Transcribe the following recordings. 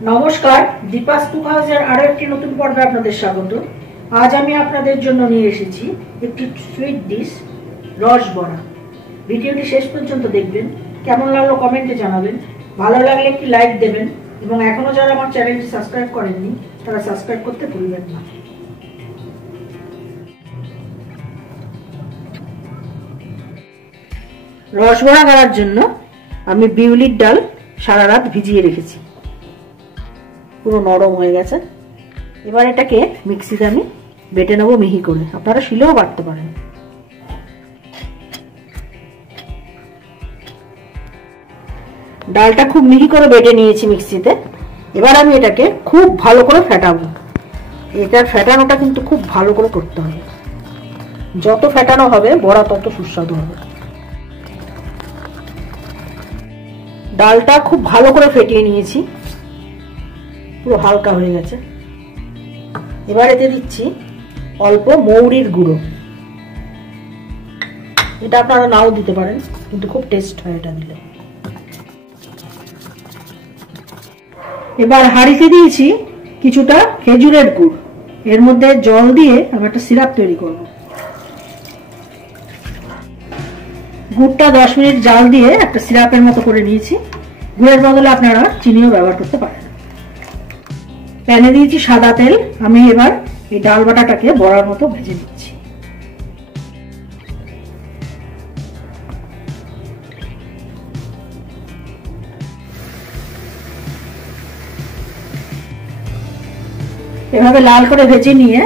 নমস্কার, দীপাস কুক হাউসের আরো একটি নতুন পর্বে আপনাদের স্বাগত। আজ আমি আপনাদের জন্য নিয়ে এসেছি একটি সুইট ডিশ, রস বড়া। ভিডিওটি শেষ পর্যন্ত দেখবেন, কেমন লাগলো কমেন্টে জানাবেন, ভালো লাগলে একটি লাইক দেবেন এবং এখনো যারা আমার চ্যানেলটি সাবস্ক্রাইব করেননি তারা সাবস্ক্রাইব করতে ভুলবেন না। রস বড়া করার জন্য আমি বিউলির ডাল সারা রাত ভিজিয়ে রেখেছি, পুরো নরম হয়ে গেছে। এবার এটাকে মিক্সিতে আমি বেটে নেবো মিহি করে, আপনারা শিলেও বাটতে পারেন। ডালটা খুব মিহি করে বেটে নিয়েছি মিক্সিতে। এবার আমি এটাকে খুব ভালো করে ফেটাবো। এটার ফেটানোটা কিন্তু খুব ভালো করে করতে হবে, যত ফেটানো হবে বড়া তত সুস্বাদু হবে। ডালটা খুব ভালো করে ফেটিয়ে নিয়েছি, পুরো হালকা হয়ে গেছে। এবার এতে দিচ্ছি অল্প মৌরির গুঁড়ো। এটা আপনারা নাও দিতে পারেন, কিন্তু খুব টেস্ট হয় এটা দিলে। এবার হাঁড়িতে দিয়েছি কিছুটা খেজুরের গুড়। এর মধ্যে জল দিয়ে আমি একটা সিরাপ তৈরি করব। গুড়টা 10 মিনিট জাল দিয়ে একটা সিরাপের মতো করে নিয়েছি। গুড়ের বদলে আপনারা চিনিও ব্যবহার করতে পারেন। প্যানে দিয়েছি সাদা তেল। আমি এবার এই ডাল বাটাটাকে বড়ার মতো ভেজে নিচ্ছি। এভাবে লাল করে ভেজে নিয়ে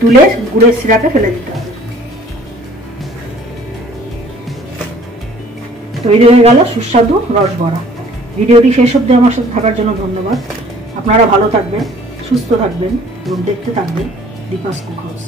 তুলে গুড়ের সিরাপে ফেলে দিতে হবে। তৈরি হয়ে গেল সুস্বাদু রস বড়া। ভিডিওটি শেষ অবধি আমার সাথে থাকার জন্য ধন্যবাদ। আপনারা ভালো থাকবেন, সুস্থ থাকবেন এবং দেখতে থাকবেন দীপাস কুক হাউস।